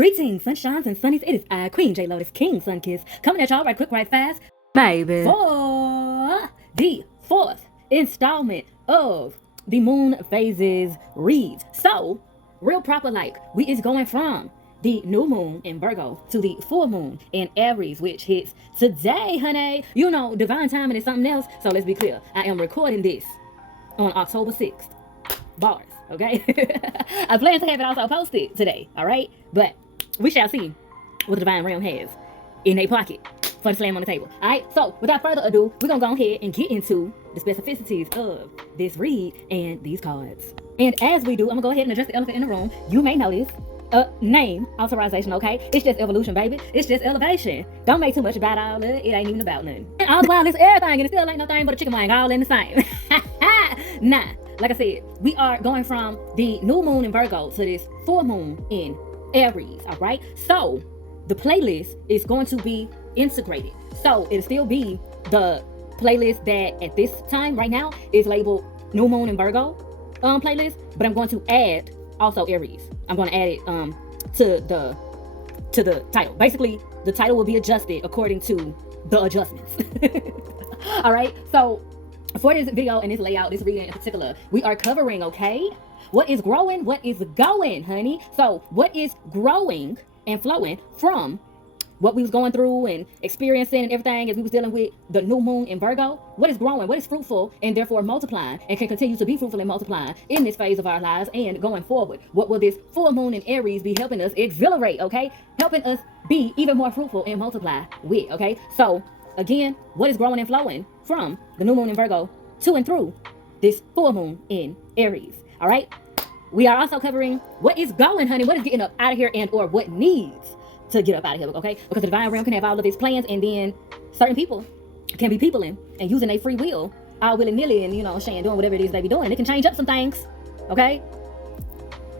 Greetings, sunshines and sunnies. It is I, Queen J Lotus, King Sunkiss, coming at y'all right quick, right fast, Baby. for the fourth installment of the moon phases reads. So, real proper like, we is going from the new moon in Virgo to the full moon in Aries, which hits today, honey. You know, divine timing is something else. So let's be clear. I am recording this on October 6th. Bars, okay? I plan to have it also posted today, all right? But we shall see what the divine realm has in their pocket for the slam on the table. All right, so without further ado, we're gonna go ahead and get into the specificities of this read and these cards. And as we do, I'm gonna go ahead and address the elephant in the room. You may notice name authorization, okay? It's just evolution, baby. It's just elevation. Don't make too much about all of it. It ain't even about nothing. And all the while, it's everything, and it still ain't nothing but a chicken wing all in the same. Nah, like I said, we are going from the new moon in Virgo to this full moon in Aries, all right? So the playlist is going to be integrated. So it'll still be the playlist that at this time right now is labeled new moon in Virgo playlist, but I'm going to add also Aries. I'm going to add it to the title. Basically, the title will be adjusted according to the adjustments. All right, so for this video and this layout, this reading in particular, we are covering, okay, what is growing, what is going, honey. So what is growing and flowing from what we was going through and experiencing and everything as we was dealing with the new moon in Virgo? What is growing, what is fruitful and therefore multiplying and can continue to be fruitful and multiplying in this phase of our lives and going forward? What will this full moon in Aries be helping us exhilarate, okay? Helping us be even more fruitful and multiply with, okay? So again, what is growing and flowing from the new moon in Virgo to and through this full moon in Aries, all right? We are also covering what is going, honey, what is getting up out of here and or what needs to get up out of here, okay? Because the divine realm can have all of its plans, and then certain people can be peopling and using their free will all willy-nilly and, you know, doing whatever it is they be doing. It can change up some things, okay?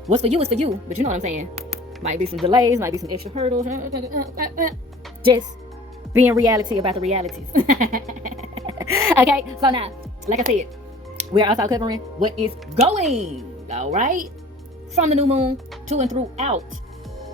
What's for you is for you, but you know what I'm saying. Might be some delays, might be some extra hurdles. Just being reality about the realities. Okay, so now, like I said, we're also covering what is going, all right? From the new moon to and throughout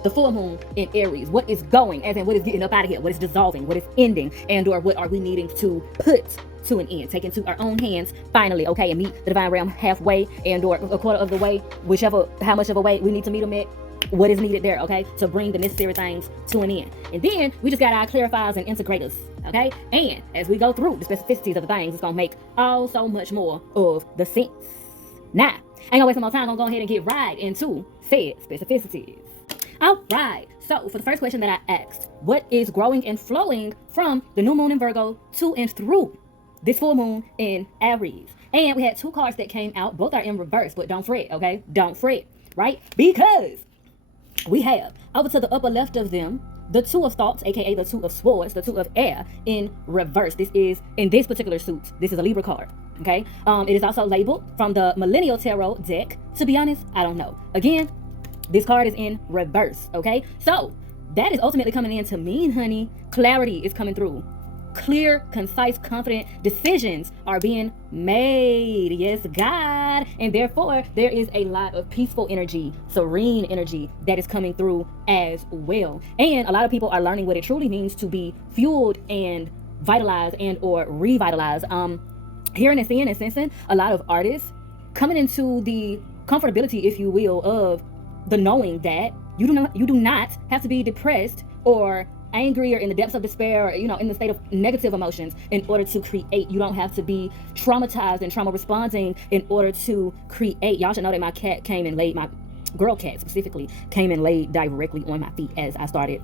the full moon in Aries. What is going, as in what is getting up out of here, what is dissolving, what is ending, and or what are we needing to put to an end, take into our own hands finally, okay, and meet the divine realm halfway and or a quarter of the way, whichever, how much of a way we need to meet them at, what is needed there, okay, to bring the necessary things to an end. And then we just got our clarifiers and integrators, okay? And as we go through the specificities of the things, it's gonna make all so much more of the sense. Now, ain't gonna waste no more time, I'm gonna go ahead and get right into said specificities. All right, so for the first question that I asked, what is growing and flowing from the new moon in Virgo to and through this full moon in Aries? And we had two cards that came out, both are in reverse, but don't fret, okay? Don't fret, right? Because we have over to the upper left of them the Two of Thoughts, aka the Two of Swords, the Two of Air in reverse. This is, in this particular suit, this is a Libra card, okay? It is also labeled from the Millennial Tarot deck. To be honest, I don't know. Again, this card is in reverse, okay? So that is ultimately coming in to mean, honey, clarity is coming through. Clear, concise, confident decisions are being made. Yes, God. And therefore, there is a lot of peaceful energy, serene energy that is coming through as well. And a lot of people are learning what it truly means to be fueled and vitalized and or revitalized. Hearing and seeing and sensing a lot of artists coming into the comfortability, if you will, of the knowing that you do not have to be depressed or angry or in the depths of despair or, you know, in the state of negative emotions in order to create. You don't have to be traumatized and trauma responding in order to create. Y'all should know that my cat came and laid, my girl cat specifically, came and laid directly on my feet as I started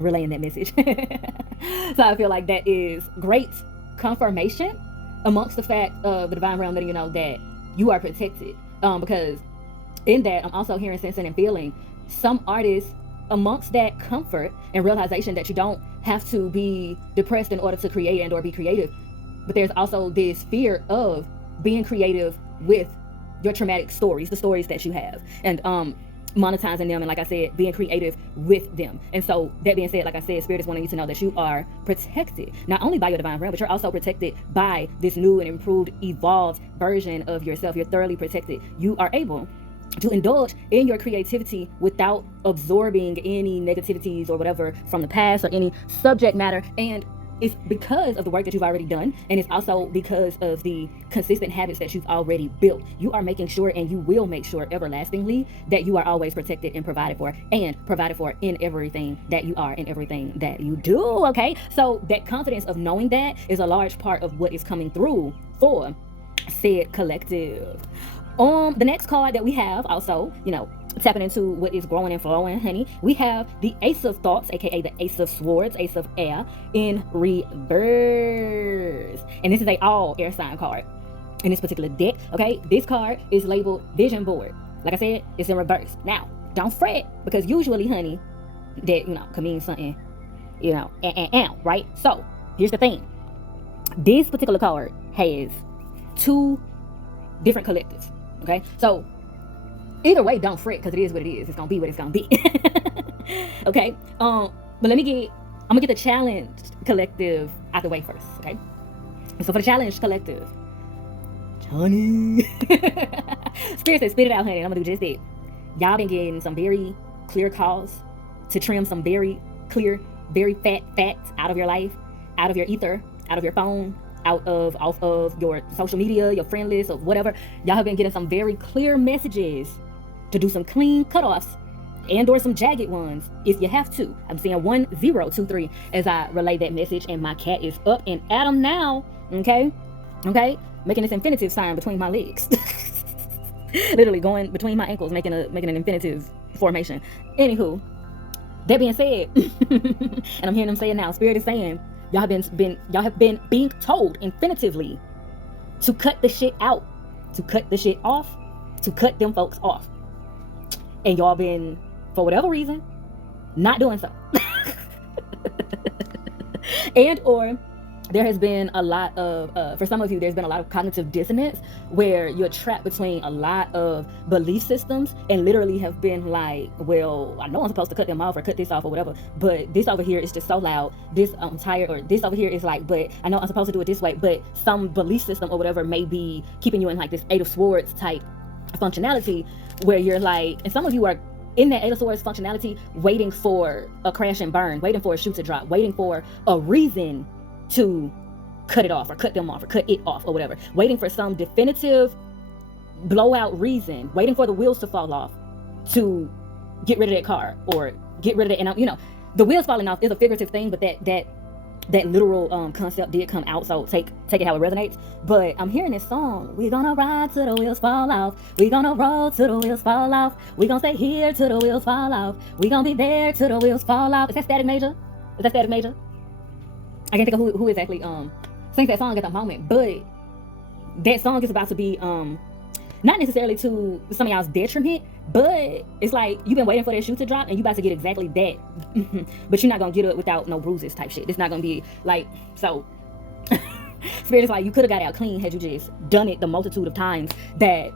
relaying that message. So I feel like that is great confirmation amongst the fact of the divine realm letting you know that you are protected. Because in that, I'm also hearing, sensing, and feeling some artists amongst that comfort and realization that you don't have to be depressed in order to create and or be creative. But there's also this fear of being creative with your traumatic stories, the stories that you have, and monetizing them, and like I said, being creative with them. And so that being said, like I said, Spirit is wanting you to know that you are protected, not only by your divine realm, but you're also protected by this new and improved, evolved version of yourself. You're thoroughly protected. You are able to indulge in your creativity without absorbing any negativities or whatever from the past or any subject matter. And it's because of the work that you've already done, and it's also because of the consistent habits that you've already built. You are making sure, and you will make sure everlastingly, that you are always protected and provided for in everything that you are, in everything that you do. Okay, so that confidence of knowing that is a large part of what is coming through for said collective. The next card that we have, also, tapping into what is growing and flowing, honey, we have the Ace of Thoughts, aka the Ace of Swords, Ace of Air, in reverse. And this is a all air sign card in this particular deck. Okay, this card is labeled Vision Board. Like I said, it's in reverse. Now, don't fret, because usually, honey, that can mean something, right? So here's the thing: this particular card has two different collectives. Okay, so either way, don't fret, because it is what it is. It's gonna be what it's gonna be. Okay, but I'm gonna get the challenge collective out the way first. Okay, so for the challenge collective, Johnny, Spirit says, spit it out, honey. I'm gonna do just that. Y'all been getting some very clear calls to trim some very clear, very fat facts out of your life, out of your ether, out of your phone, off of your social media, your friend list, or whatever. Y'all have been getting some very clear messages to do some clean cutoffs and or some jagged ones if you have to. I'm seeing 1023 as I relay that message, and my cat is up and at 'em now. Okay, making this infinitive sign between my legs. Literally going between my ankles, making an infinitive formation. Anywho, that being said, and I'm hearing them say it now, Spirit is saying y'all have been being told infinitively to cut the shit out, to cut the shit off, to cut them folks off. And y'all been, for whatever reason, not doing so. And or there has been a lot of, for some of you, there's been a lot of cognitive dissonance where you're trapped between a lot of belief systems and literally have been like, well, I know I'm supposed to cut them off or cut this off or whatever, but this over here is just so loud. This I'm tired, or this over here is like, but I know I'm supposed to do it this way, but some belief system or whatever may be keeping you in like this Eight of Swords type functionality where you're like, and some of you are in that Eight of Swords functionality waiting for a crash and burn, waiting for a shoe to drop, waiting for a reason to cut it off or cut them off or cut it off or whatever, waiting for some definitive blowout reason, waiting for the wheels to fall off to get rid of that car or get rid of it. And the wheels falling off is a figurative thing, but that literal concept did come out, so take it how it resonates. But I'm hearing this song, we gonna ride till the wheels fall off, we gonna roll till the wheels fall off, we gonna stay here till the wheels fall off, we gonna be there till the wheels fall off. Is that Static Major? I can't think of who exactly sings that song at the moment, but that song is about to be not necessarily to some of y'all's detriment, but it's like you've been waiting for that shoe to drop and you about to get exactly that. But you're not gonna get it without no bruises type shit. It's not gonna be like, so Spirit is like, you could have got out clean had you just done it the multitude of times that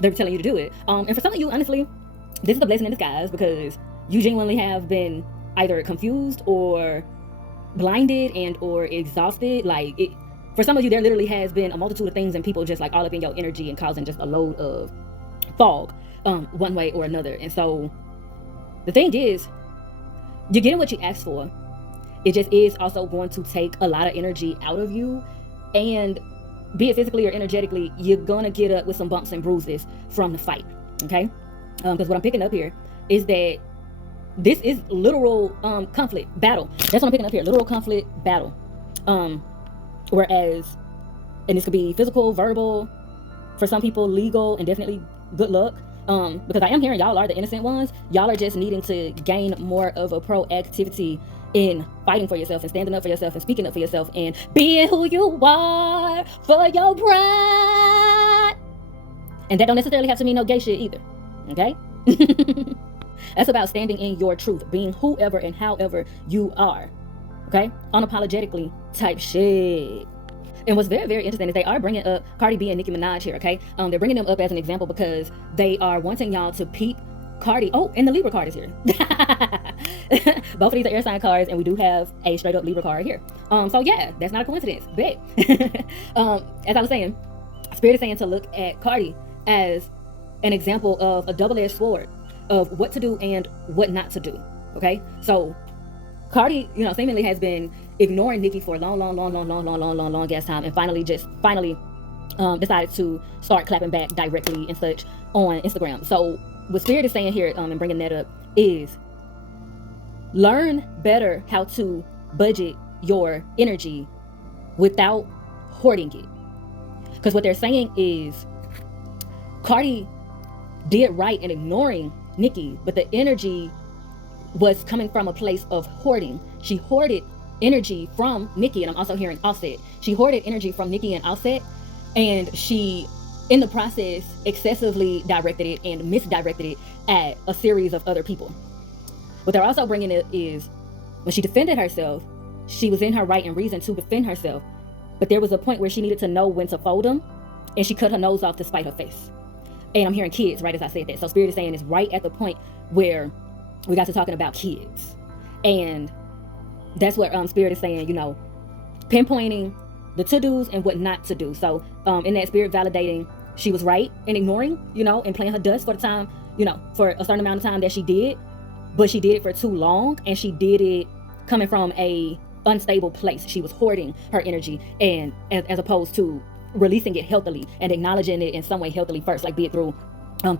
they're telling you to do it. And for some of you, honestly, this is a blessing in disguise, because you genuinely have been either confused or blinded and or exhausted. Like, it for some of you, there literally has been a multitude of things and people just like all up in your energy and causing just a load of fog one way or another. And so the thing is, you're getting what you asked for. It just is also going to take a lot of energy out of you, and be it physically or energetically, you're gonna get up with some bumps and bruises from the fight. Okay, because what I'm picking up here is that this is literal conflict, battle. That's what I'm picking up here, literal conflict, battle. Whereas, and this could be physical, verbal, for some people legal, and definitely good luck. Because I am hearing y'all are the innocent ones. Y'all are just needing to gain more of a proactivity in fighting for yourself and standing up for yourself and speaking up for yourself and being who you are for your pride. And that don't necessarily have to mean no gay shit either. Okay? That's about standing in your truth, being whoever and however you are. Okay? Unapologetically type shit. And what's very, very interesting is they are bringing up Cardi B and Nicki Minaj here, okay? They're bringing them up as an example because they are wanting y'all to peep Cardi. Oh, and the Libra card is here. Both of these are air sign cards, and we do have a straight up Libra card here. So yeah, that's not a coincidence. Bet. As I was saying, Spirit is saying to look at Cardi as an example of a double-edged sword of what to do and what not to do. Okay, so Cardi, seemingly has been ignoring Nicki for a long ass time, and finally decided to start clapping back directly and such on Instagram. So what Spirit is saying here, and bringing that up, is learn better how to budget your energy without hoarding it. Because what they're saying is Cardi did right in ignoring Nicki, but the energy was coming from a place of hoarding. She hoarded energy from Nicki, and I'm also hearing Offset. She hoarded energy from Nicki and Offset, and she, in the process, excessively directed it and misdirected it at a series of other people. What they're also bringing it is, when she defended herself, she was in her right and reason to defend herself, but there was a point where she needed to know when to fold them, and she cut her nose off to spite her face. And I'm hearing kids right as I said that. So Spirit is saying it's right at the point where we got to talking about kids. And that's what Spirit is saying, pinpointing the to-dos and what not to do. So in that, Spirit validating she was right in ignoring, and playing her dust for the time, for a certain amount of time that she did, but she did it for too long, and she did it coming from a unstable place. She was hoarding her energy, and as opposed to releasing it healthily and acknowledging it in some way healthily first, like be it through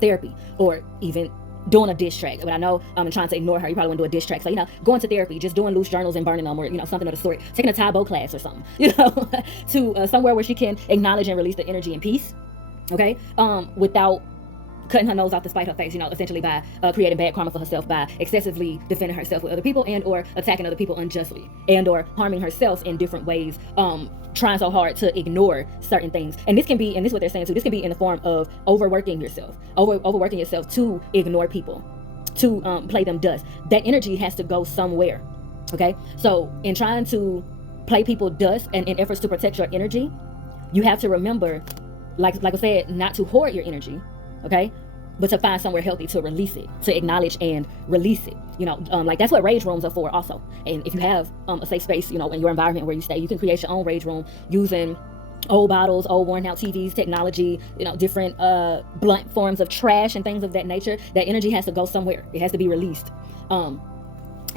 therapy or even doing a diss track. But I know I'm trying to ignore her. You probably want to do a diss track. So, going to therapy, just doing loose journals and burning them, or, something of the sort, taking a Taebo class or something, to somewhere where she can acknowledge and release the energy in peace. Okay. Without cutting her nose off to spite her face, essentially by creating bad karma for herself by excessively defending herself with other people and or attacking other people unjustly and or harming herself in different ways, trying so hard to ignore certain things. And this can be, and this is what they're saying too, this can be in the form of overworking yourself to ignore people, to play them dust. That energy has to go somewhere. Okay, so in trying to play people dust and in efforts to protect your energy, you have to remember, like I said, not to hoard your energy. Okay, but to find somewhere healthy to release it, to acknowledge and release it. Like that's what rage rooms are for also. And if you have a safe space, in your environment where you stay, you can create your own rage room using old bottles, old worn out TVs, technology, different blunt forms of trash and things of that nature. That energy has to go somewhere. It has to be released. And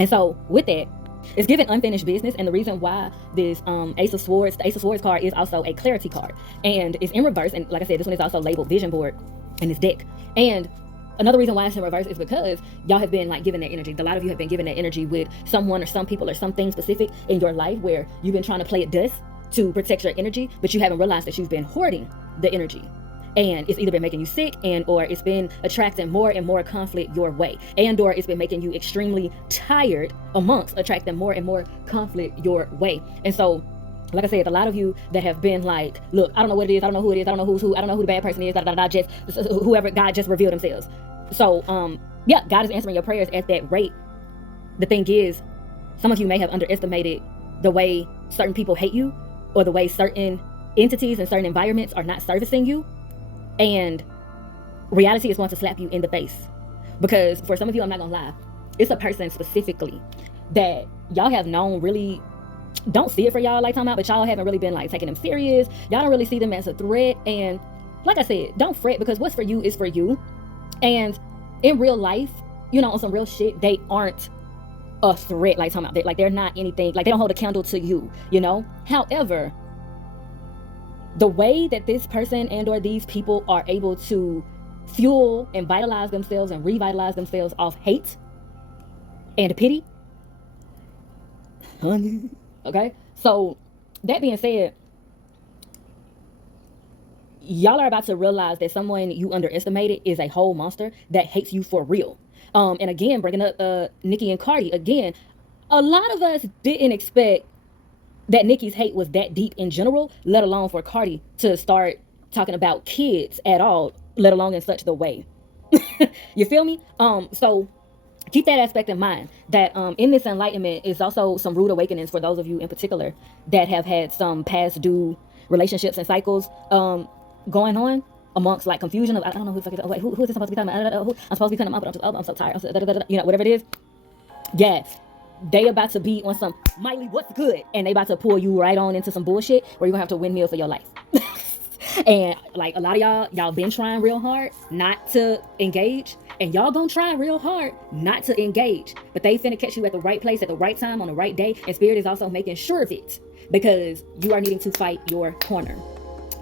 so with that, it's given unfinished business. And the reason why this the Ace of Swords card is also a clarity card, and it's in reverse. And like I said, this one is also labeled vision board in this deck. And another reason why it's in reverse is because y'all have been given that energy. A lot of you have been given that energy with someone or some people or something specific in your life where you've been trying to play it dust to protect your energy, but you haven't realized that you've been hoarding the energy. And it's either been making you sick, and or it's been attracting more and more conflict your way, and or it's been making you extremely tired amongst attracting more and more conflict your way. And so, like I said, a lot of you that have been like, look, I don't know what it is, I don't know who it is, I don't know who's who, I don't know who the bad person is, just whoever, God just revealed themselves. So God is answering your prayers at that rate. The thing is, some of you may have underestimated the way certain people hate you, or the way certain entities and certain environments are not servicing you, and reality is going to slap you in the face. Because for some of you, I'm not gonna lie, it's a person specifically that y'all have known really don't see it for y'all, but y'all haven't really been taking them serious. Y'all don't really see them as a threat. And like I said, don't fret, because what's for you is for you. And in real life, on some real shit, they aren't a threat. They're not anything. They don't hold a candle to you. However, the way that this person and or these people are able to fuel and vitalize themselves and revitalize themselves off hate and pity. Okay, so that being said, y'all are about to realize that someone you underestimated is a whole monster that hates you for real. And again, bringing up Nicki and Cardi again, a lot of us didn't expect that Nicki's hate was that deep in general, let alone for Cardi to start talking about kids at all, let alone in such the way. You feel me? So keep that aspect in mind, that in this enlightenment is also some rude awakenings for those of you in particular that have had some past due relationships and cycles going on amongst confusion of, I don't know who who is this supposed to be talking about? I'm supposed to be cutting them up, but I'm so tired. Whatever it is. Yes, they about to be on some Miley what's good, and they about to pull you right on into some bullshit where you're gonna have to windmill for your life. And like a lot of y'all been trying real hard not to engage, and y'all gonna try real hard not to engage, but they finna catch you at the right place at the right time on the right day, and Spirit is also making sure of it because you are needing to fight your corner.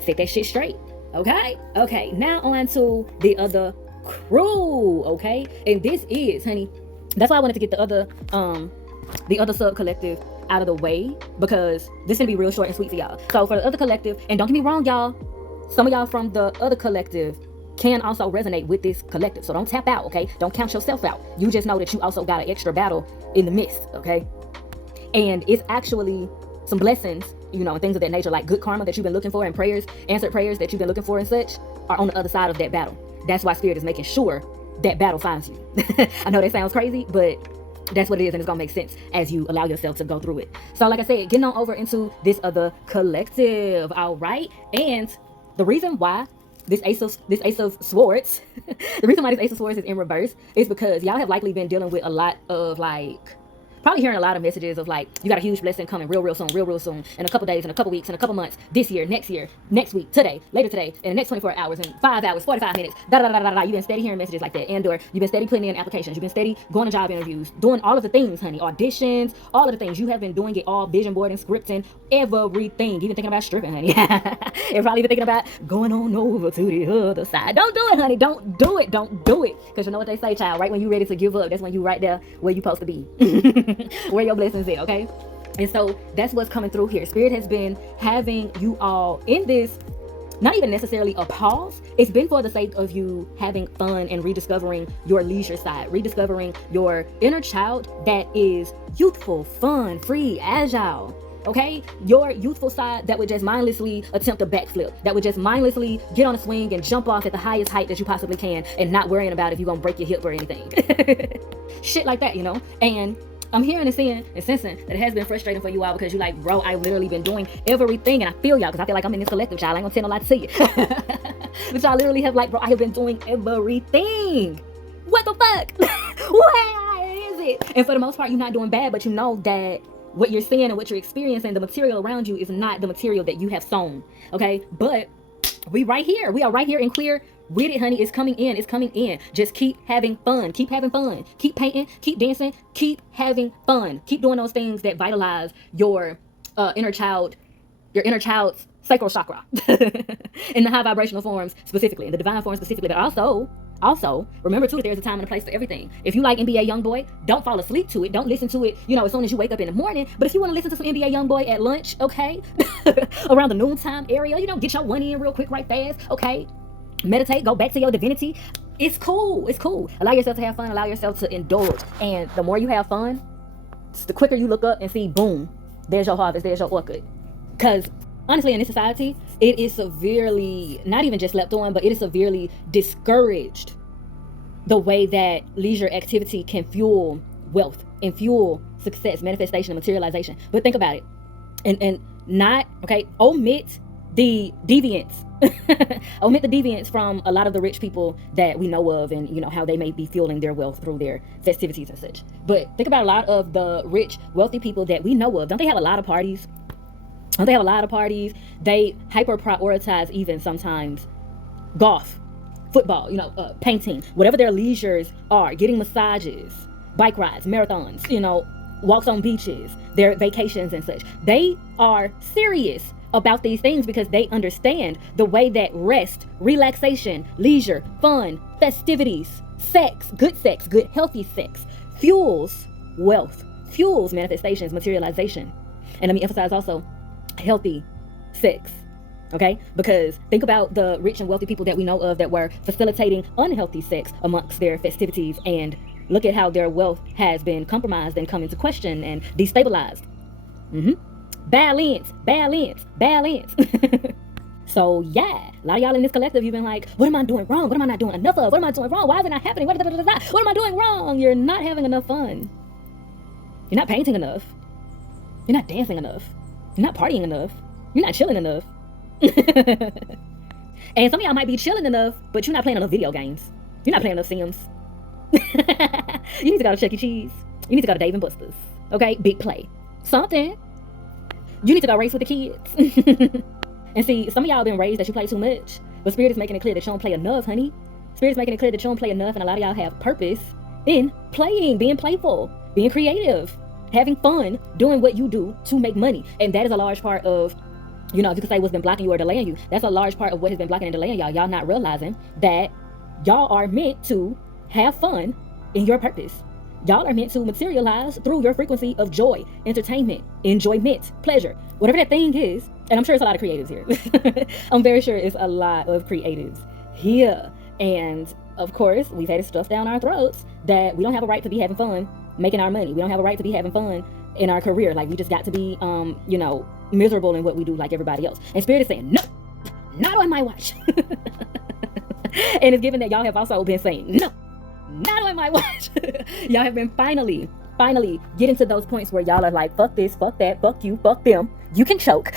Set that shit straight. Okay, now on to the other crew. Okay, and this is, honey, that's why I wanted to get the other sub collective out of the way, because this is gonna be real short and sweet for y'all. So for the other collective, and don't get me wrong, y'all, some of y'all from the other collective can also resonate with this collective, so don't tap out. Okay, don't count yourself out. You just know that you also got an extra battle in the midst. Okay, and it's actually some blessings, and things of that nature, like good karma that you've been looking for, and prayers, answered prayers that you've been looking for and such, are on the other side of that battle. That's why Spirit is making sure that battle finds you. I know that sounds crazy, but that's what it is, and it's gonna make sense as you allow yourself to go through it. So like I said, getting on over into this other collective. All right, and the reason why this Ace of Swords, the reason why this Ace of Swords is in reverse is because y'all have likely been dealing with a lot of probably hearing a lot of messages of you got a huge blessing coming real soon, in a couple days, in a couple weeks, in a couple months, this year, next week, today, later today, in the next 24 hours, in 5 hours, 45 minutes, You've been steady hearing messages like that, and or you've been steady putting in applications, you've been steady going to job interviews, doing all of the things, honey, auditions, all of the things. You have been doing it all, vision boarding, scripting, everything, even thinking about stripping, honey. And probably even thinking about going on over to the other side. Don't do it, honey, don't do it, because you know what they say, child, right when you're ready to give up, that's when you right there where you supposed to be. Where your blessings is, okay? And so that's what's coming through here. Spirit has been having you all in this, not even necessarily a pause. It's been for the sake of you having fun and rediscovering your leisure side, rediscovering your inner child that is youthful, fun, free, agile. Okay, your youthful side that would just mindlessly attempt a backflip, that would just mindlessly get on a swing and jump off at the highest height that you possibly can, and not worrying about if you're gonna break your hip or anything. Shit like that, and I'm hearing and seeing and sensing that it has been frustrating for you all, because you're like, bro, I've literally been doing everything, and I feel y'all, because I feel like I'm in this collective, child. I ain't gonna tell no lie to you. But y'all literally have bro, I have been doing everything. What the fuck? Where is it? And for the most part, you're not doing bad, but you know that what you're seeing and what you're experiencing, the material around you is not the material that you have sown. Okay, but we are right here and clear with it, honey. It's coming in. Just keep having fun, keep painting, keep dancing, keep having fun, keep doing those things that vitalize your inner child's sacral chakra in the high vibrational forms specifically, in the divine form specifically, but also remember too that there's a time and a place for everything. If you like NBA Youngboy, don't fall asleep to it. Don't listen to it, as soon as you wake up in the morning. But if you want to listen to some NBA Youngboy at lunch, okay, around the noontime area, get your one in real quick, right fast, okay. Meditate, go back to your divinity. It's cool. Allow yourself to have fun. Allow yourself to indulge. And the more you have fun, the quicker you look up and see, boom, there's your harvest, there's your orchid. Because honestly, in this society, it is severely, not even just slept on, but it is severely discouraged the way that leisure activity can fuel wealth and fuel success, manifestation, and materialization. But think about it. And not, okay, omit the deviance. Omit the deviance from a lot of the rich people that we know of, and how they may be fueling their wealth through their festivities and such. But think about a lot of the rich, wealthy people that we know of. Don't they have a lot of parties? They hyper prioritize even sometimes golf, football, painting, whatever their leisures are, getting massages, bike rides, marathons, walks on beaches, their vacations and such. They are serious about these things because they understand the way that rest, relaxation, leisure, fun, festivities, sex, good healthy sex fuels wealth, fuels manifestations, materialization. And let me emphasize also healthy sex. Okay, because think about the rich and wealthy people that we know of that were facilitating unhealthy sex amongst their festivities, and look at how their wealth has been compromised and come into question and destabilized. Balance. So yeah, a lot of y'all in this collective, you've been like, what am I doing wrong? What am I not doing enough of? What am I doing wrong? Why is it not happening? What am I doing wrong? You're not having enough fun. You're not painting enough. You're not dancing enough. You're not partying enough. You're not chilling enough. And some of y'all might be chilling enough, but you're not playing enough video games. You're not playing enough Sims. You need to go to Chuck E. Cheese. You need to go to Dave & Buster's. Okay, big play. Something. You need to go race with the kids. And see, some of y'all been raised that you play too much, but Spirit is making it clear that you don't play enough, honey. Spirit is making it clear that you don't play enough, and a lot of y'all have purpose in playing, being playful, being creative, having fun, doing what you do to make money. And that is a large part of, you know, if you could say what's been blocking you or delaying you, that's a large part of what has been blocking and delaying y'all. Y'all not realizing that y'all are meant to have fun in your purpose. Y'all are meant to materialize through your frequency of joy, entertainment, enjoyment, pleasure, whatever that thing is. And I'm sure it's a lot of creatives here. I'm very sure it's a lot of creatives here. And of course, we've had it stuffed down our throats that we don't have a right to be having fun making our money. We don't have a right to be having fun in our career. Like, we just got to be, you know, miserable in what we do like everybody else. And Spirit is saying, no, not on my watch. And it's given that y'all have also been saying, no, not on my watch. Y'all have been finally getting to those points where y'all are like, fuck this, fuck that, fuck you, fuck them. You can choke.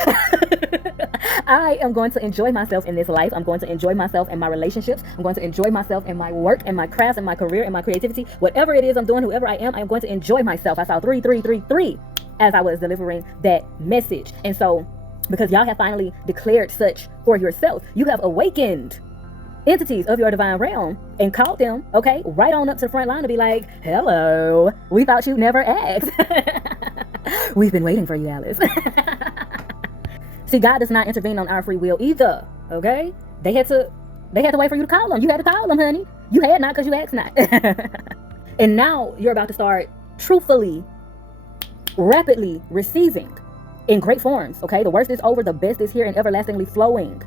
I am going to enjoy myself in this life. I'm going to enjoy myself in my relationships. I'm going to enjoy myself in my work and my crafts and my career and my creativity. Whatever it is I'm doing, whoever I am going to enjoy myself. I saw 3 as I was delivering that message. And so, because y'all have finally declared such for yourself, you have awakened entities of your divine realm and called them, okay, right on up to the front line to be like, hello, we thought you'd never asked. We've been waiting for you, Alice. See, God does not intervene on our free will either, okay? They had to wait for you to call them. You had to call them, honey. You had not because you asked not. And now you're about to start truthfully, rapidly receiving in great forms, okay? The worst is over, the best is here and everlastingly flowing,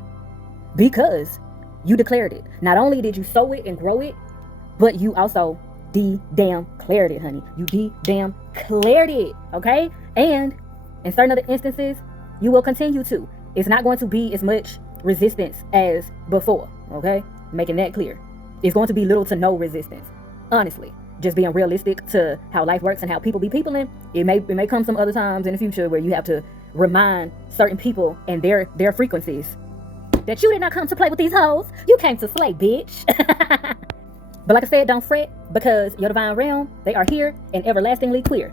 because you declared it. Not only did you sow it and grow it, but you also damn cleared it, honey. You damn cleared it, okay? And in certain other instances, you will continue to. It's not going to be as much resistance as before, okay? Making that clear. It's going to be little to no resistance, honestly. Just being realistic to how life works and how people be peopling. It may come some other times in the future where you have to remind certain people and their frequencies that you did not come to play with these hoes. You came to slay, bitch. But like I said, don't fret, because your divine realm, they are here and everlastingly clear.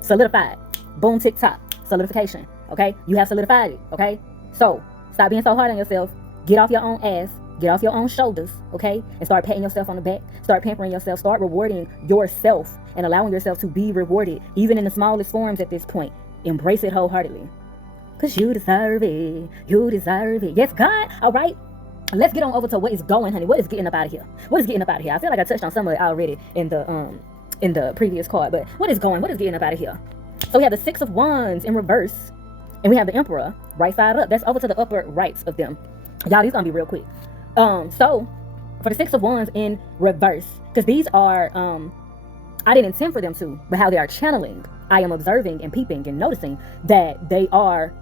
Solidified. Boom, tick, tock. Solidification. Okay? You have solidified it. Okay? So, stop being so hard on yourself. Get off your own ass. Get off your own shoulders. Okay? And start patting yourself on the back. Start pampering yourself. Start rewarding yourself and allowing yourself to be rewarded, even in the smallest forms at this point. Embrace it wholeheartedly. Because you deserve it. You deserve it. Yes, God. All right. Let's get on over to what is going, honey. What is getting up out of here? What is getting up out of here? I feel like I touched on some of it already in the previous card, but what is going? What is getting up out of here? So we have the 6 of Wands in reverse, and we have the Emperor right side up. That's over to the upper rights of them. Y'all, these gonna be real quick. So for the 6 of Wands in reverse, because these are I didn't intend for them to, but how they are channeling, I am observing and peeping and noticing that they are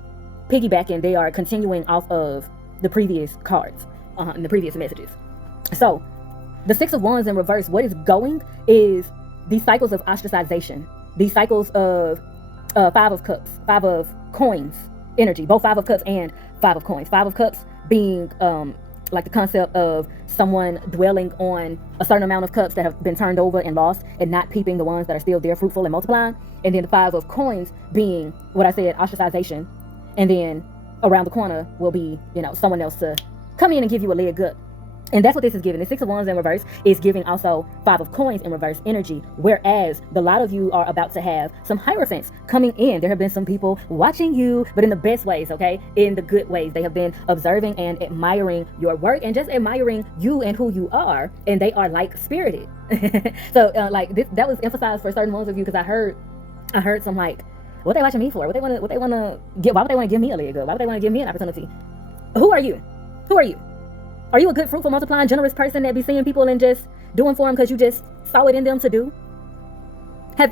piggybacking, they are continuing off of the previous cards, and the previous messages. So the 6 of Wands in reverse, what is going is these cycles of ostracization, these cycles of 5 of Cups, 5 of Coins energy, both 5 of Cups and 5 of Coins. 5 of Cups being like the concept of someone dwelling on a certain amount of cups that have been turned over and lost, and not peeping the ones that are still there, fruitful and multiplying. And then the 5 of Coins being what I said, ostracization. And then around the corner will be, you know, someone else to come in and give you a leg up. And that's what this is giving. The 6 of Wands in reverse is giving also 5 of Coins in reverse energy. Whereas a lot of you are about to have some Hierophants coming in. There have been some people watching you, but in the best ways, okay? In the good ways. They have been observing and admiring your work and just admiring you and who you are. And they are like spirited. So like this, that was emphasized for certain ones of you, because I heard some like, what they watching me for? What they want to get? Why would they want to give me a leg up? Why would they want to give me an opportunity? Who are you? Who are you? Are you a good, fruitful, multiplying, generous person that be seeing people and just doing for them because you just saw it in them to do?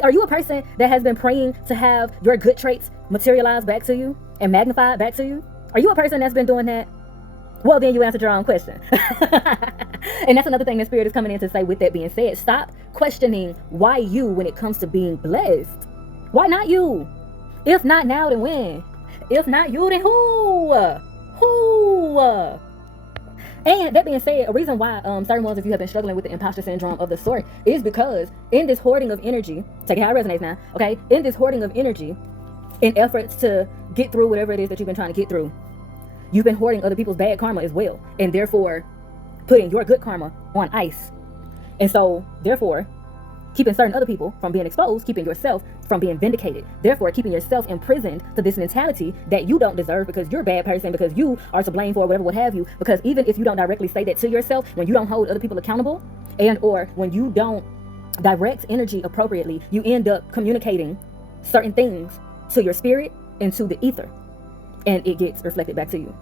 Are you a person that has been praying to have your good traits materialized back to you and magnified back to you? Are you a person that's been doing that? Well, then you answered your own question. And that's another thing that Spirit is coming in to say. With that being said, stop questioning why you when it comes to being blessed. Why not you? If not now, then when? If not you, then who? Who? And that being said, a reason why certain ones of you have been struggling with the imposter syndrome of the sort is because in this hoarding of energy, take it how it resonates now, okay? In this hoarding of energy, in efforts to get through whatever it is that you've been trying to get through, you've been hoarding other people's bad karma as well, and therefore putting your good karma on ice. And so therefore keeping certain other people from being exposed, keeping yourself from being vindicated, therefore keeping yourself imprisoned to this mentality that you don't deserve because you're a bad person, because you are to blame for whatever, what have you. Because even if you don't directly say that to yourself, when you don't hold other people accountable, and or when you don't direct energy appropriately, you end up communicating certain things to your spirit and to the ether, and it gets reflected back to you.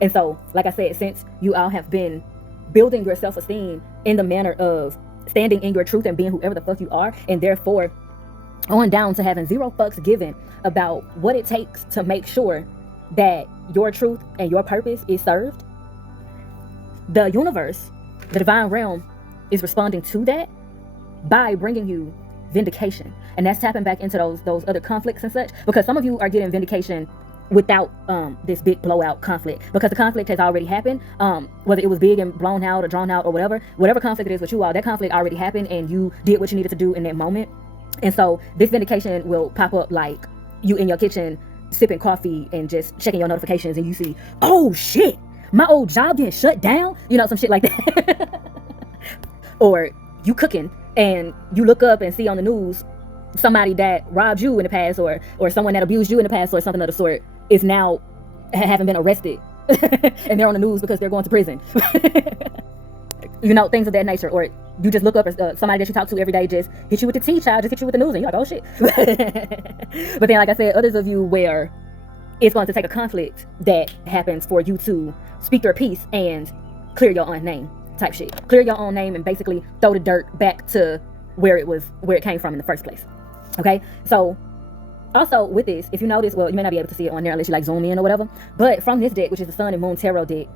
And so, like I said, since you all have been building your self-esteem in the manner of standing in your truth and being whoever the fuck you are, and therefore on down to having zero fucks given about what it takes to make sure that your truth and your purpose is served, the universe, the divine realm, is responding to that by bringing you vindication. And that's tapping back into those other conflicts and such, because some of you are getting vindication without this big blowout conflict, because the conflict has already happened, whether it was big and blown out or drawn out or whatever conflict it is with you all, that conflict already happened and you did what you needed to do in that moment. And so this vindication will pop up like you in your kitchen sipping coffee and just checking your notifications, and you see, oh shit, my old job getting shut down, some shit like that. Or you cooking and you look up and see on the news somebody that robbed you in the past, or someone that abused you in the past, or something of the sort, is now haven't been arrested and they're on the news because they're going to prison. Things of that nature. Or you just look up somebody that you talk to every day just hit you with the tea, child, just hit you with the news, and you're like, oh shit. But then, like I said, others of you where it's going to take a conflict that happens for you to speak your piece and clear your own name type shit. Clear your own name and basically throw the dirt back to where it came from in the first place. Okay, so also with this, if you notice, well, you may not be able to see it on there unless you zoom in or whatever, but from this deck, which is the Sun and Moon Tarot deck,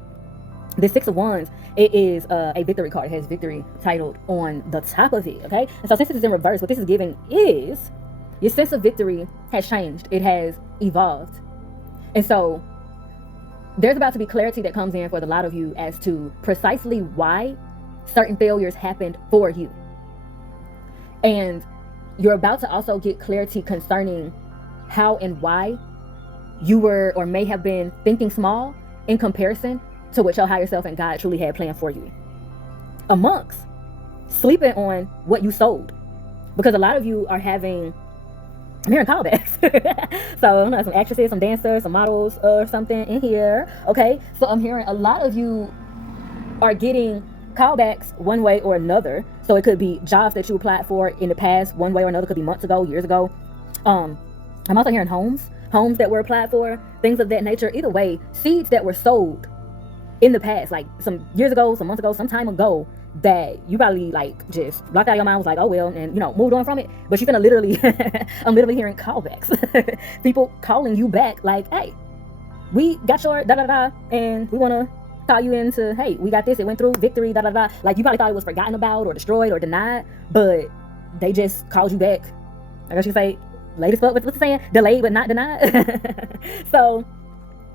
the Six of Wands, it is a victory card. It has victory titled on the top of it. Okay, and so since it is in reverse, what this is giving is your sense of victory has changed. It has evolved. And so there's about to be clarity that comes in for a lot of you as to precisely why certain failures happened for you. And you're about to also get clarity concerning how and why you were or may have been thinking small in comparison to what your higher self and God truly had planned for you. Amongst sleeping on what you sold. Because a lot of you are having, I'm hearing callbacks. So I'm some actresses, some dancers, some models or something in here. Okay, so I'm hearing a lot of you are getting callbacks one way or another. So it could be jobs that you applied for in the past one way or another, could be months ago, years ago. I'm also hearing homes that were applied for, things of that nature. Either way, seeds that were sowed in the past, like some years ago, some months ago, some time ago, that you probably just blocked out your mind, was like, oh well, and moved on from it. But you're gonna literally I'm literally hearing callbacks. People calling you back like, hey, we got your da-da-da and we want to call you into, hey, we got this, it went through, victory, da-da-da. Like you probably thought it was forgotten about or destroyed or denied, but they just called you back. I guess you say, late as fuck, what's the saying? Delayed but not denied. So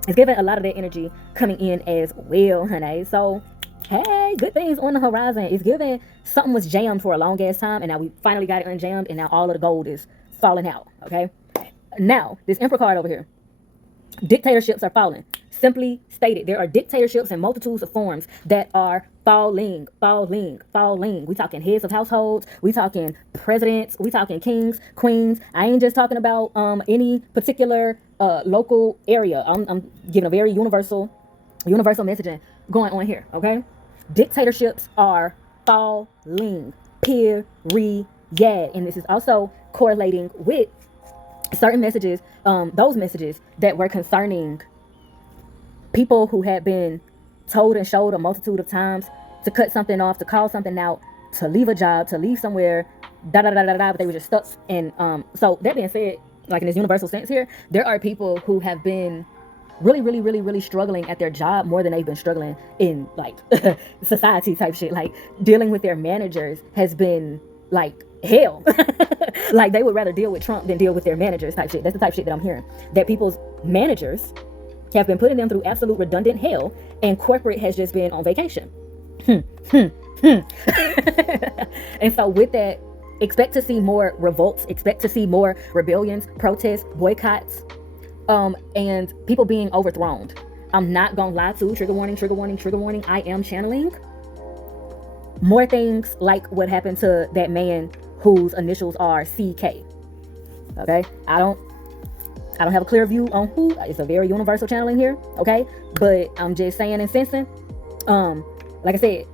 it's giving a lot of that energy coming in as well, honey. So hey, good things on the horizon. It's giving something was jammed for a long ass time, and now we finally got it unjammed, and now all of the gold is falling out. Okay, now this Emperor card over here, dictatorships are falling. Simply stated, there are dictatorships in multitudes of forms that are falling. We talking heads of households, we talking presidents, we talking kings, queens. I ain't just talking about any particular local area. I'm giving a very universal messaging going on here. Okay, dictatorships are falling, period. And this is also correlating with certain messages, those messages that were concerning people who had been told and showed a multitude of times to cut something off, to call something out, to leave a job, to leave somewhere, but they were just stuck. And so that being said, like in this universal sense here, there are people who have been really struggling at their job more than they've been struggling in society type shit. Like dealing with their managers has been like hell. Like they would rather deal with Trump than deal with their managers type shit. That's the type shit that I'm hearing, that people's managers have been putting them through absolute redundant hell, and corporate has just been on vacation. And so with that, expect to see more revolts, expect to see more rebellions, protests, boycotts, and people being overthrown. I'm not gonna lie to, trigger warning, trigger warning, trigger warning, I am channeling more things like what happened to that man whose initials are CK. Okay, I don't have a clear view on who. It's a very universal channeling here, okay? But I'm just saying and sensing, like I said,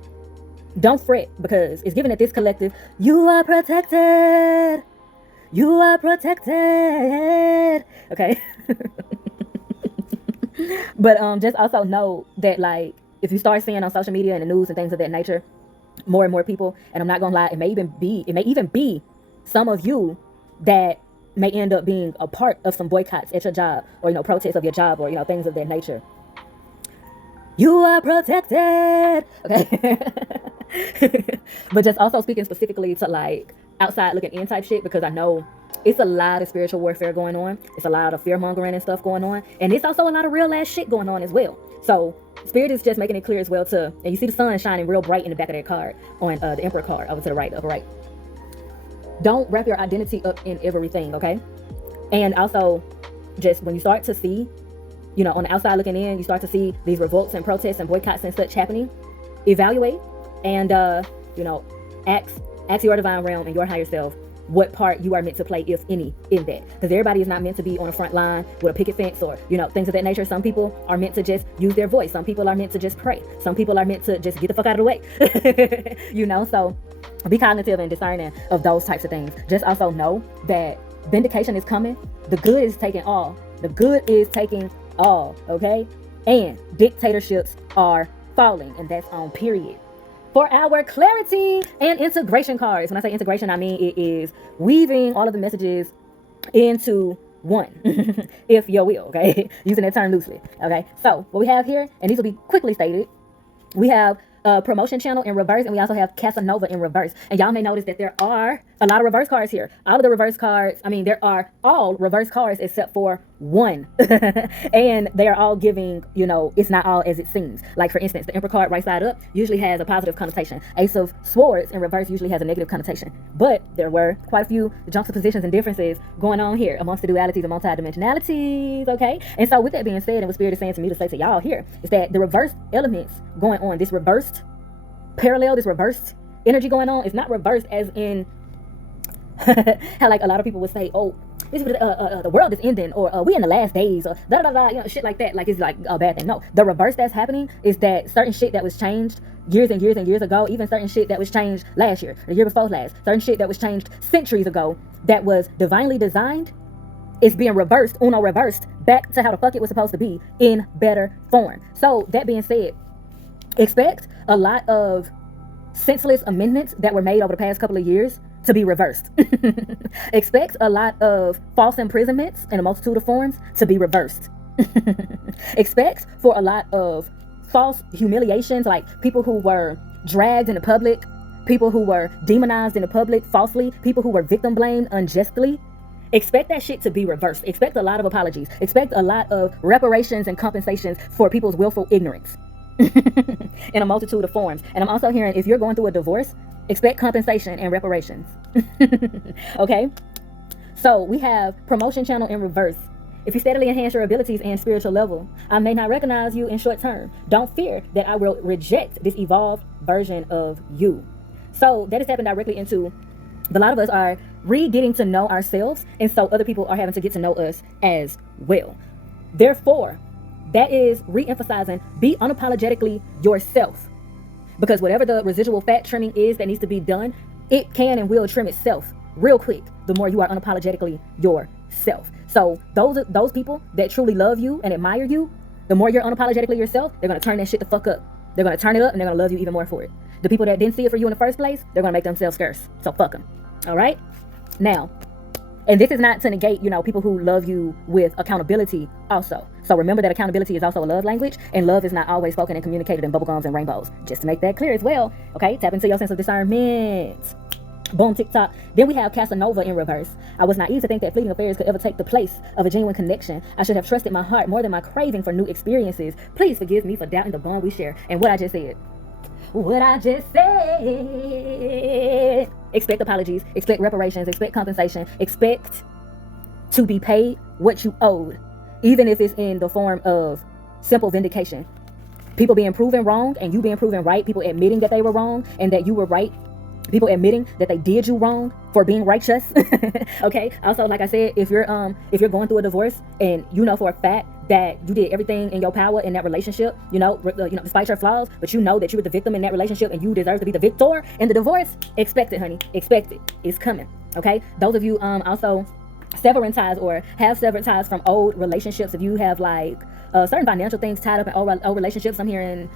don't fret, because it's given at this collective, you are protected. You are protected. Okay. But just also know that, like, if you start seeing on social media and the news and things of that nature, more and more people, and I'm not gonna lie, it may even be some of you that may end up being a part of some boycotts at your job, or, you know, protests of your job, or, you know, things of that nature. You are protected. Okay. But just also speaking specifically to, like, outside looking in type shit, because I know it's a lot of spiritual warfare going on. It's a lot of fear mongering and stuff going on. And it's also a lot of real ass shit going on as well. So Spirit is just making it clear as well too. And you see the sun shining real bright in the back of that card on the Emperor card over to the right, upper right. Don't wrap your identity up in everything, okay? And also, just when you start to see, you know, on the outside looking in, you start to see these revolts and protests and boycotts and such happening, evaluate and, you know, ask your divine realm and your higher self what part you are meant to play, if any, in that. Because everybody is not meant to be on the front line with a picket fence or, you know, things of that nature. Some people are meant to just use their voice. Some people are meant to just pray. Some people are meant to just get the fuck out of the way. You know, so be cognitive and discerning of those types of things. Just also know that vindication is coming. The good is taking all. The good is taking all, okay? And dictatorships are falling, and that's on period. For our clarity and integration cards, when I say integration, I mean it is weaving all of the messages into one, if you will, okay? Using that term loosely, okay? So what we have here, and these will be quickly stated, we have promotion channel in reverse, and we also have Casanova in reverse. And y'all may notice that there are a lot of reverse cards here. All of the reverse cards, I mean, there are all reverse cards except for one. And they are all giving, you know, it's not all as it seems. Like, for instance, the Emperor card right side up usually has a positive connotation. Ace of Swords in reverse usually has a negative connotation. But there were quite a few juxtapositions and differences going on here amongst the dualities and multidimensionalities, okay? And so with that being said, and what Spirit is saying to me to say to y'all here, is that the reversed elements going on, this reversed parallel, this reversed energy going on, is not reversed as in how, like, a lot of people would say, oh, this is the world is ending, or we in the last days, or da da da, you know, shit like that. Like, it's like a bad thing. No, the reverse that's happening is that certain shit that was changed years and years and years ago, even certain shit that was changed last year, the year before last, certain shit that was changed centuries ago, that was divinely designed, is being reversed, reversed back to how the fuck it was supposed to be in better form. So that being said, expect a lot of senseless amendments that were made over the past couple of years to be reversed. Expect a lot of false imprisonments in a multitude of forms to be reversed. Expect for a lot of false humiliations, like people who were dragged in the public, people who were demonized in the public falsely, people who were victim blamed unjustly. Expect that shit to be reversed. Expect a lot of apologies. Expect a lot of reparations and compensations for people's willful ignorance. In a multitude of forms. And I'm also hearing, if you're going through a divorce, expect compensation and reparations. Okay, so we have promotion channel in reverse. If you steadily enhance your abilities and spiritual level, I may not recognize you in short term. Don't fear that I will reject this evolved version of you. So that is tapping directly into, a lot of us are getting to know ourselves, and so other people are having to get to know us as well. Therefore, that is re-emphasizing, be unapologetically yourself. Because whatever the residual fat trimming is that needs to be done, it can and will trim itself real quick the more you are unapologetically yourself. So those people that truly love you and admire you, the more you're unapologetically yourself, they're going to turn that shit the fuck up. They're going to turn it up, and they're going to love you even more for it. The people that didn't see it for you in the first place, they're going to make themselves scarce. So fuck them. All right? Now, and this is not to negate, you know, people who love you with accountability also. So remember that accountability is also a love language, and love is not always spoken and communicated in bubblegums and rainbows. Just to make that clear as well. Okay, tap into your sense of discernment. Boom, TikTok. Then we have Casanova in reverse. I was naive to think that fleeting affairs could ever take the place of a genuine connection. I should have trusted my heart more than my craving for new experiences. Please forgive me for doubting the bond we share. And what I just said. Expect apologies, expect reparations, expect compensation, expect to be paid what you owed, even if it's in the form of simple vindication. People being proven wrong and you being proven right. People admitting that they were wrong and that you were right. People admitting that they did you wrong for being righteous. Okay. Also, like I said, if you're going through a divorce and you know for a fact that you did everything in your power in that relationship, despite your flaws, but you know that you were the victim in that relationship and you deserve to be the victor in the divorce, expect it, honey. Expect it. It's coming. Okay. Those of you also severing ties or have severed ties from old relationships. If you have like certain financial things tied up in old relationships, I'm hearing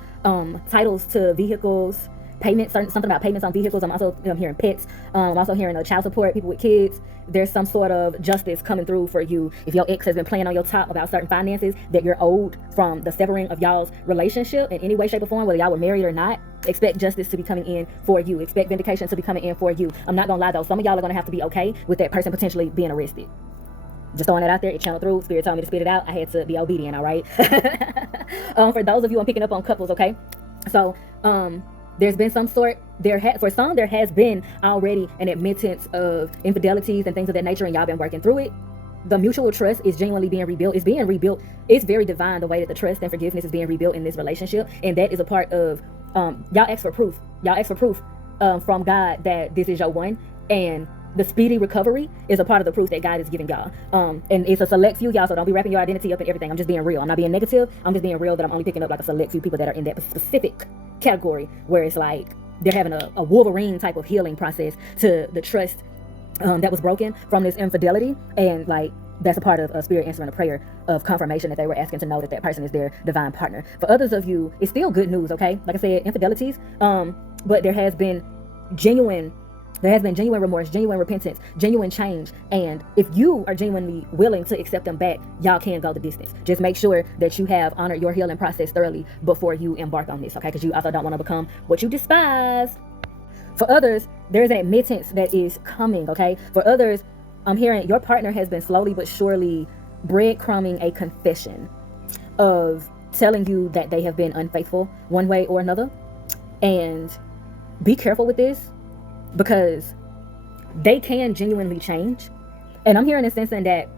titles to vehicles, payments, something about payments on vehicles. I'm also hearing pets. I'm also hearing child support, people with kids. There's some sort of justice coming through for you. If your ex has been playing on your top about certain finances that you're owed from the severing of y'all's relationship in any way, shape, or form, whether y'all were married or not, expect justice to be coming in for you. Expect vindication to be coming in for you. I'm not gonna lie though, some of y'all are gonna have to be okay with that person potentially being arrested. Just throwing that out there. It channeled through. Spirit told me to spit it out. I had to be obedient, all right? For those of you, I'm picking up on couples, okay? So, there's been some sort, there has been already an admittance of infidelities and things of that nature, and y'all been working through it. The mutual trust is genuinely being rebuilt. It's being rebuilt. It's very divine the way that the trust and forgiveness is being rebuilt in this relationship, and that is a part of, y'all ask for proof. Y'all ask for proof from God that this is your one, and the speedy recovery is a part of the proof that God is giving y'all. And it's a select few, y'all, so don't be wrapping your identity up in everything. I'm just being real. I'm not being negative. I'm just being real that I'm only picking up like a select few people that are in that specific category where it's like they're having a Wolverine type of healing process to the trust that was broken from this infidelity. And like, that's a part of a spirit answering a prayer of confirmation that they were asking to know that that person is their divine partner. For others of you, it's still good news, okay? Like I said, infidelities, but there has been genuine remorse, genuine repentance, genuine change. And if you are genuinely willing to accept them back, y'all can go the distance. Just make sure that you have honored your healing process thoroughly before you embark on this, okay? Because you also don't want to become what you despise. For others, there's an admittance that is coming, okay? For others, I'm hearing your partner has been slowly but surely breadcrumbing a confession of telling you that they have been unfaithful one way or another. And be careful with this, because they can genuinely change. And I'm hearing this sense in that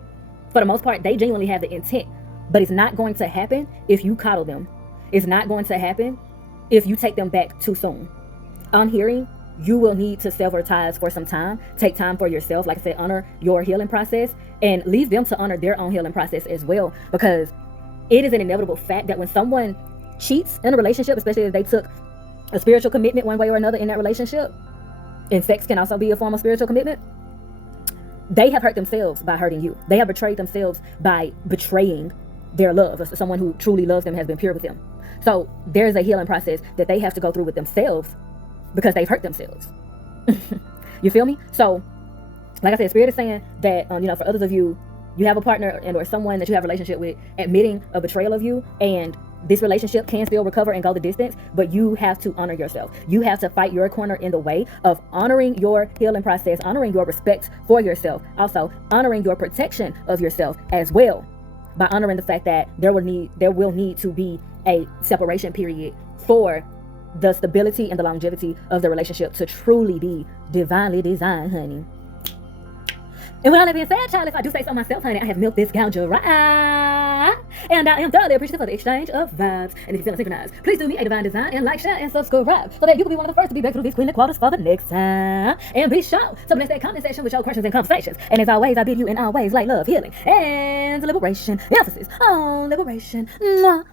for the most part, they genuinely have the intent, but it's not going to happen if you coddle them. It's not going to happen if you take them back too soon. I'm hearing you will need to sever ties for some time. Take time for yourself. Like I said, honor your healing process and leave them to honor their own healing process as well, because it is an inevitable fact that when someone cheats in a relationship, especially if they took a spiritual commitment one way or another in that relationship, and sex can also be a form of spiritual commitment, they have hurt themselves by hurting you. They have betrayed themselves by betraying their love. Someone who truly loves them has been pure with them. So there's a healing process that they have to go through with themselves because they've hurt themselves. You feel me? So, like I said, Spirit is saying that, for others of you, you have a partner and or someone that you have a relationship with admitting a betrayal of you, and this relationship can still recover and go the distance, but you have to honor yourself. You have to fight your corner in the way of honoring your healing process, honoring your respect for yourself, also honoring your protection of yourself as well, by honoring the fact that there will need to be a separation period for the stability and the longevity of the relationship to truly be divinely designed, honey. And with all that being said, child, if I do say so myself, honey, I have milked this gouger right. And I am thoroughly appreciative of the exchange of vibes. And if you're feeling synchronized, please do me a divine design and like, share, and subscribe so that you can be one of the first to be back to these Queen Quarters for the next time. And be sure to bless that comment section with your questions and conversations. And as always, I bid you in all ways light, love, healing, and liberation. Emphasis on liberation. Mwah.